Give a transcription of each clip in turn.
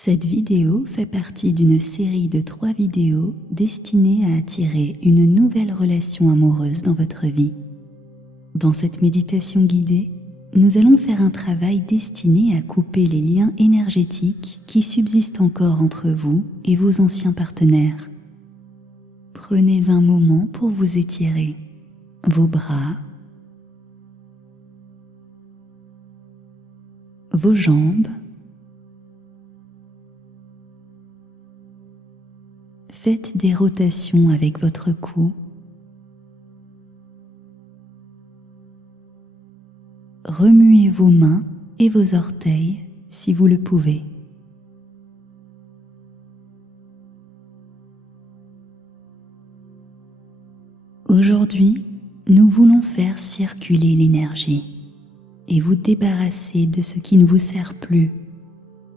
Cette vidéo fait partie d'une série de 3 vidéos destinées à attirer une nouvelle relation amoureuse dans votre vie. Dans cette méditation guidée, nous allons faire un travail destiné à couper les liens énergétiques qui subsistent encore entre vous et vos anciens partenaires. Prenez un moment pour vous étirer vos bras, vos jambes. Faites des rotations avec votre cou. Remuez vos mains et vos orteils si vous le pouvez. Aujourd'hui, nous voulons faire circuler l'énergie et vous débarrasser de ce qui ne vous sert plus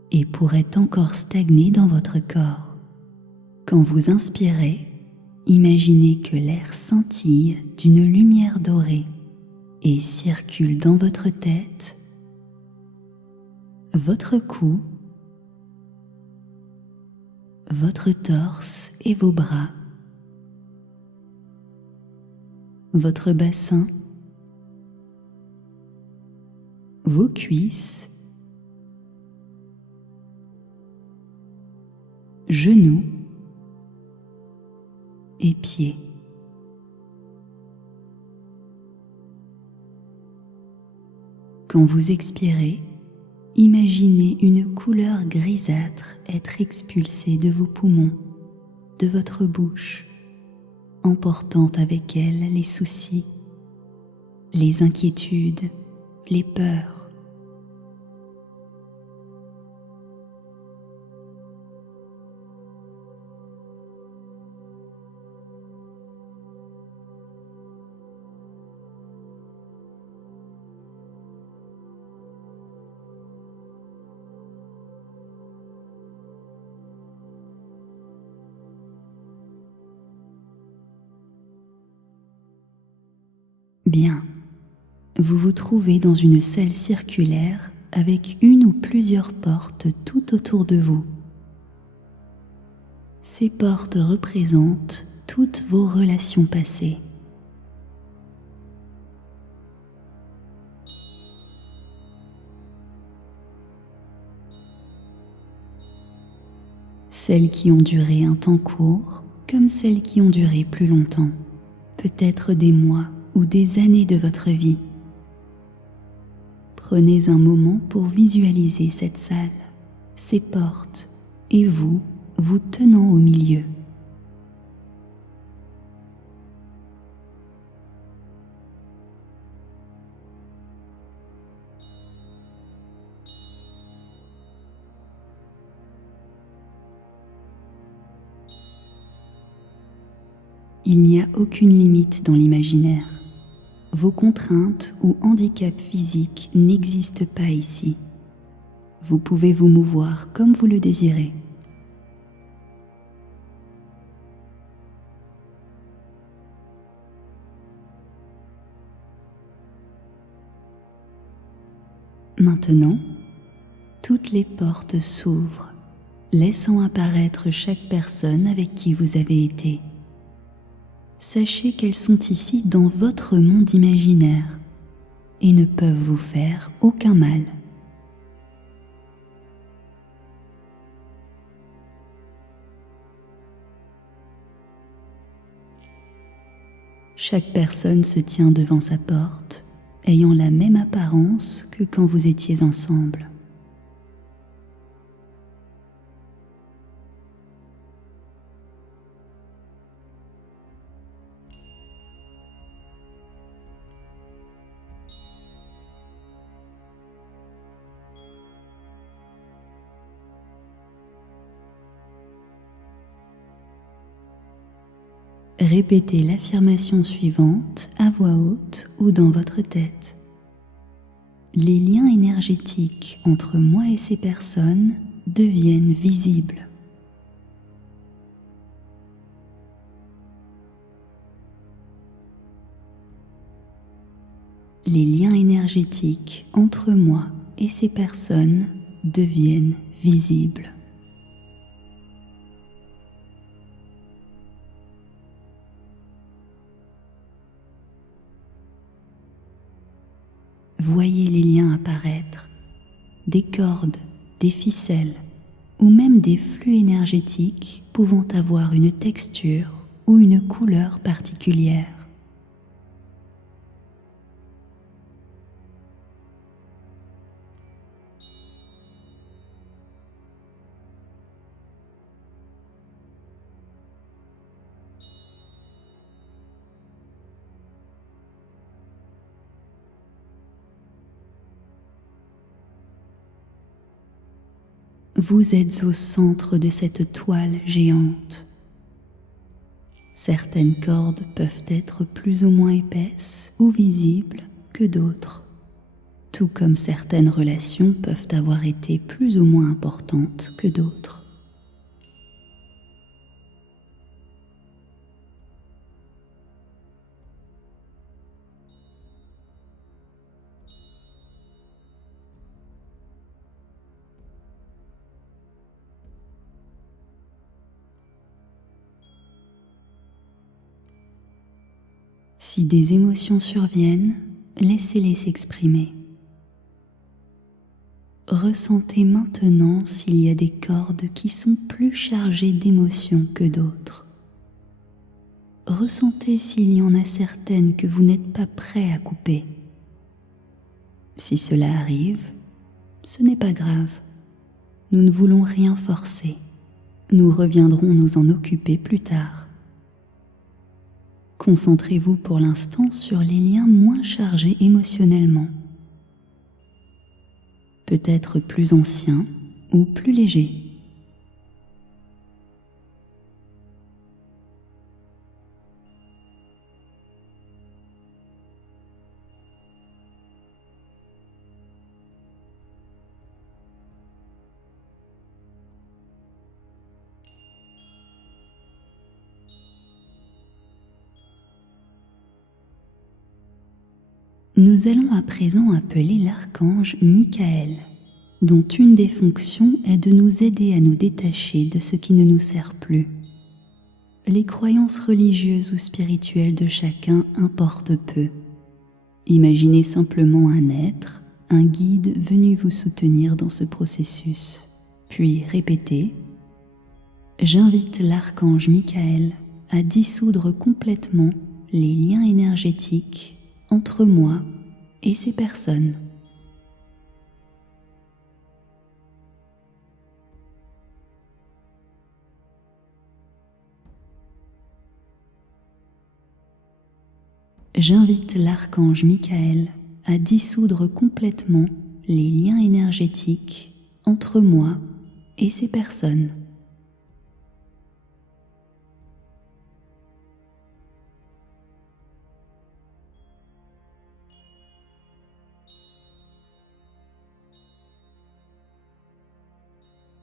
et pourrait encore stagner dans votre corps. Quand vous inspirez, imaginez que l'air scintille d'une lumière dorée et circule dans votre tête, votre cou, votre torse et vos bras, votre bassin, vos cuisses, genoux et pieds. Quand vous expirez, imaginez une couleur grisâtre être expulsée de vos poumons, de votre bouche, emportant avec elle les soucis, les inquiétudes, les peurs. Bien, vous vous trouvez dans une salle circulaire avec une ou plusieurs portes tout autour de vous. Ces portes représentent toutes vos relations passées. Celles qui ont duré un temps court, comme celles qui ont duré plus longtemps, peut-être des mois ou des années de votre vie. Prenez un moment pour visualiser cette salle, ces portes et vous tenant au milieu. Il n'y a aucune limite dans l'imaginaire. Vos contraintes ou handicaps physiques n'existent pas ici. Vous pouvez vous mouvoir comme vous le désirez. Maintenant, toutes les portes s'ouvrent, laissant apparaître chaque personne avec qui vous avez été. Sachez qu'elles sont ici dans votre monde imaginaire et ne peuvent vous faire aucun mal. Chaque personne se tient devant sa porte, ayant la même apparence que quand vous étiez ensemble. Répétez l'affirmation suivante à voix haute ou dans votre tête. Les liens énergétiques entre moi et ces personnes deviennent visibles. Les liens énergétiques entre moi et ces personnes deviennent visibles. voyez les liens apparaître, des cordes, des ficelles ou même des flux énergétiques pouvant avoir une texture ou une couleur particulière. Vous êtes au centre de cette toile géante. Certaines cordes peuvent être plus ou moins épaisses ou visibles que d'autres, tout comme certaines relations peuvent avoir été plus ou moins importantes que d'autres. Si des émotions surviennent, laissez-les s'exprimer. Ressentez maintenant s'il y a des cordes qui sont plus chargées d'émotions que d'autres. Ressentez s'il y en a certaines que vous n'êtes pas prêt à couper. Si cela arrive, ce n'est pas grave. Nous ne voulons rien forcer. Nous reviendrons nous en occuper plus tard. Concentrez-vous pour l'instant sur les liens moins chargés émotionnellement. Peut-être plus anciens ou plus légers. Nous allons à présent appeler l'archange Michael, dont une des fonctions est de nous aider à nous détacher de ce qui ne nous sert plus. Les croyances religieuses ou spirituelles de chacun importent peu. Imaginez simplement un être, un guide venu vous soutenir dans ce processus. Puis répétez « J'invite l'archange Michael à dissoudre complètement les liens énergétiques entre moi et ces personnes. » J'invite l'archange Michael à dissoudre complètement les liens énergétiques entre moi et ces personnes.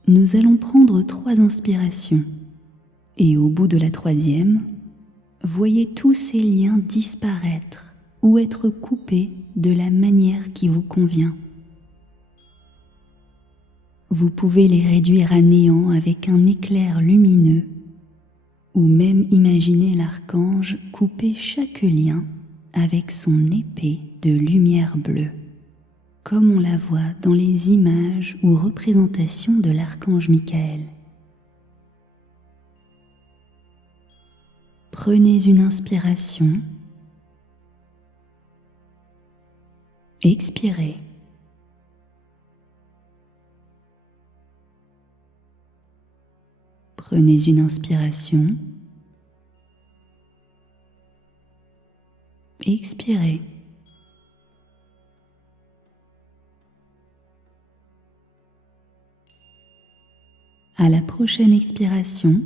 Nous allons prendre 3 inspirations et au bout de la 3e, voyez tous ces liens disparaître ou être coupés de la manière qui vous convient. Vous pouvez les réduire à néant avec un éclair lumineux ou même imaginer l'archange couper chaque lien avec son épée de lumière bleue, comme on la voit dans les images ou représentations de l'archange Michael. Prenez une inspiration, expirez. Prenez une inspiration, expirez. À la prochaine expiration,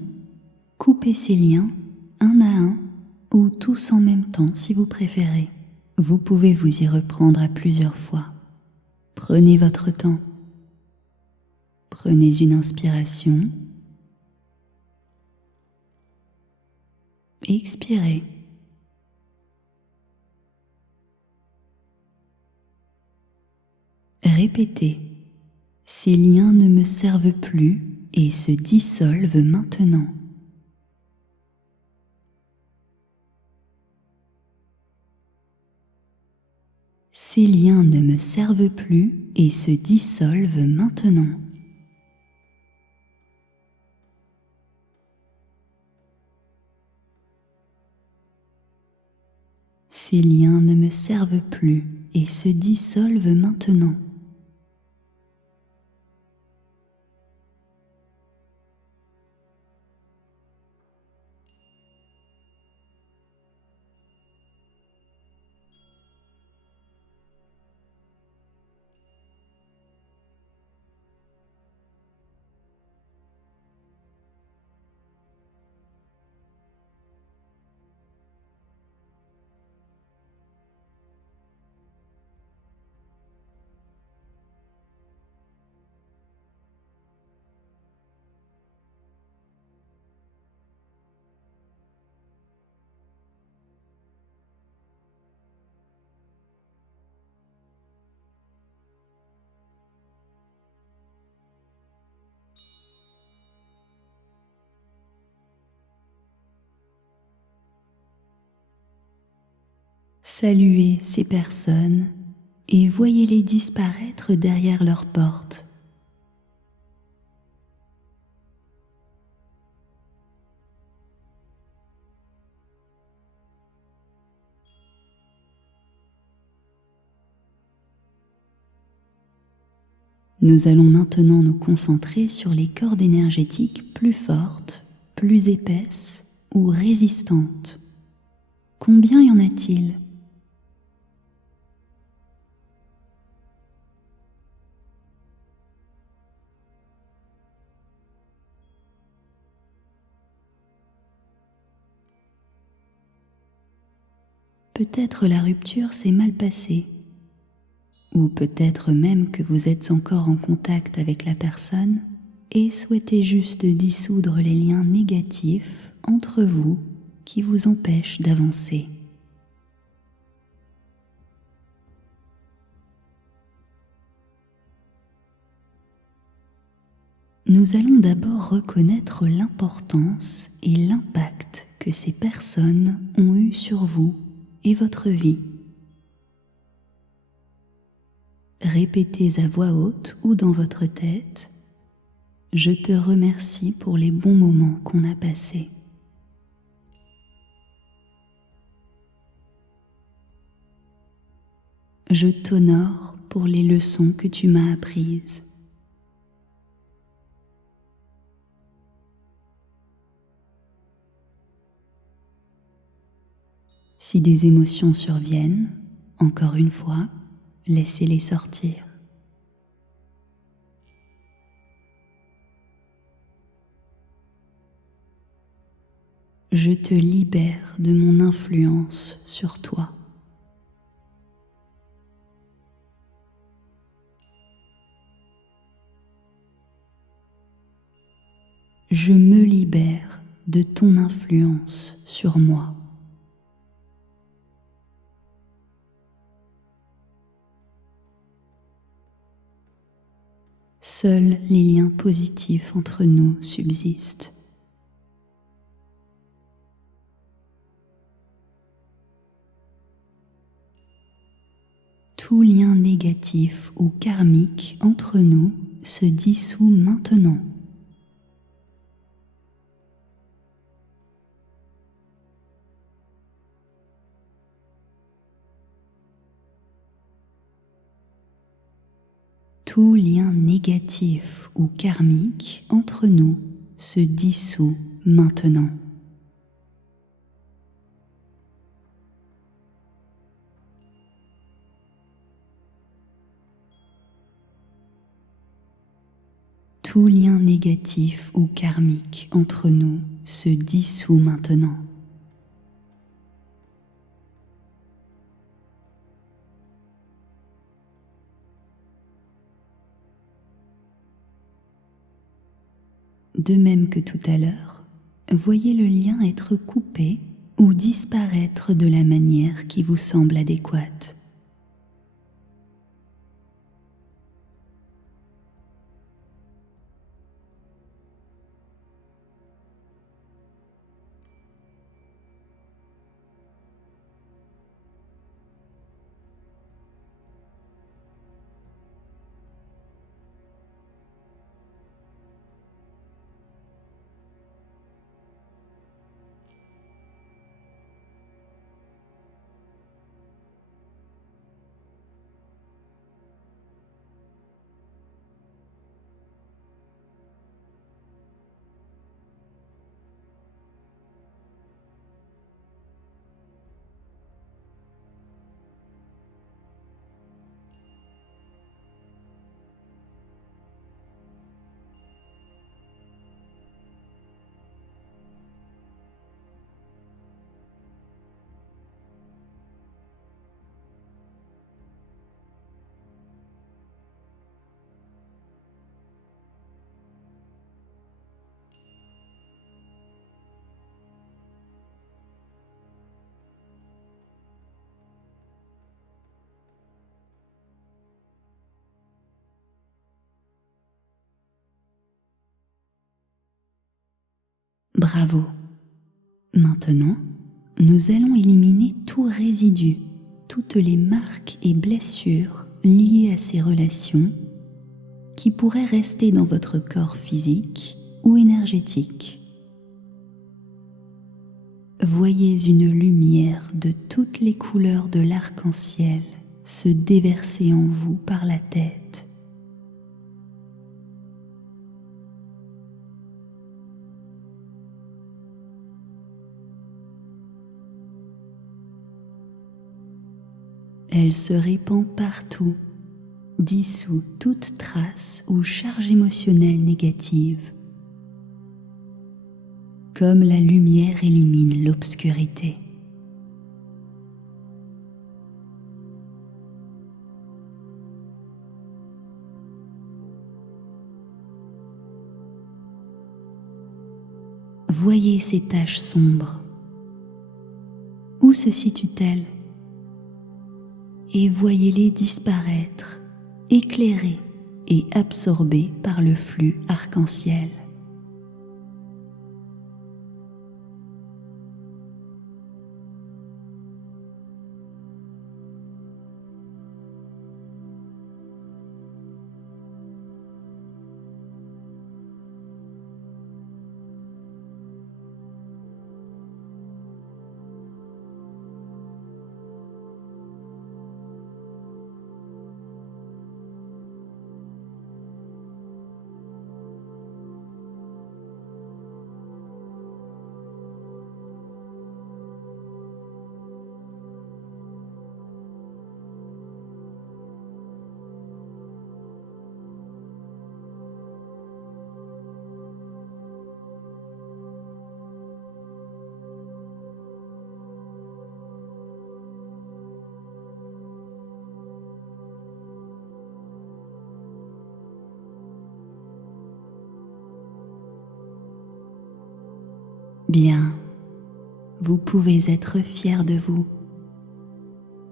coupez ces liens un à un ou tous en même temps si vous préférez. Vous pouvez vous y reprendre à plusieurs fois. Prenez votre temps. Prenez une inspiration. Expirez. Répétez. Ces liens ne me servent plus et se dissolvent maintenant. Ces liens ne me servent plus et se dissolvent maintenant. Ces liens ne me servent plus et se dissolvent maintenant. Saluez ces personnes et voyez-les disparaître derrière leurs portes. Nous allons maintenant nous concentrer sur les cordes énergétiques plus fortes, plus épaisses ou résistantes. Combien y en a-t-il ? Peut-être la rupture s'est mal passée, ou peut-être même que vous êtes encore en contact avec la personne et souhaitez juste dissoudre les liens négatifs entre vous qui vous empêchent d'avancer. Nous allons d'abord reconnaître l'importance et l'impact que ces personnes ont eu sur vous et votre vie. Répétez à voix haute ou dans votre tête « Je te remercie pour les bons moments qu'on a passés ». Je t'honore pour les leçons que tu m'as apprises. Si des émotions surviennent, encore une fois, laissez-les sortir. Je te libère de mon influence sur toi. Je me libère de ton influence sur moi. Seuls les liens positifs entre nous subsistent. Tout lien négatif ou karmique entre nous se dissout maintenant. Tout lien négatif ou karmique entre nous se dissout maintenant. Tout lien négatif ou karmique entre nous se dissout maintenant. De même que tout à l'heure, voyez le lien être coupé ou disparaître de la manière qui vous semble adéquate. Bravo. Maintenant, nous allons éliminer tout résidu, toutes les marques et blessures liées à ces relations qui pourraient rester dans votre corps physique ou énergétique. Voyez une lumière de toutes les couleurs de l'arc-en-ciel se déverser en vous par la tête. Elle se répand partout, dissout toute trace ou charge émotionnelle négative, comme la lumière élimine l'obscurité. Voyez ces taches sombres. Où se situent-elles? Et voyez-les disparaître, éclairées et absorbées par le flux arc-en-ciel. Bien, vous pouvez être fier de vous.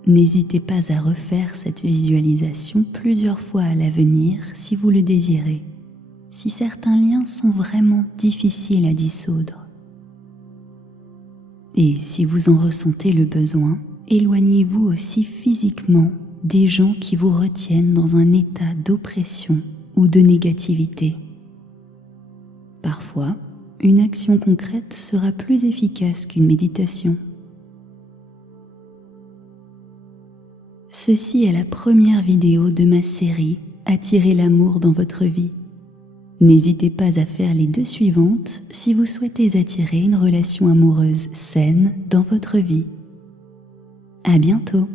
N'hésitez pas à refaire cette visualisation plusieurs fois à l'avenir si vous le désirez, si certains liens sont vraiment difficiles à dissoudre. Et si vous en ressentez le besoin, éloignez-vous aussi physiquement des gens qui vous retiennent dans un état d'oppression ou de négativité. Parfois, une action concrète sera plus efficace qu'une méditation. Ceci est la première vidéo de ma série « Attirer l'amour dans votre vie ». N'hésitez pas à faire les 2 suivantes si vous souhaitez attirer une relation amoureuse saine dans votre vie. À bientôt.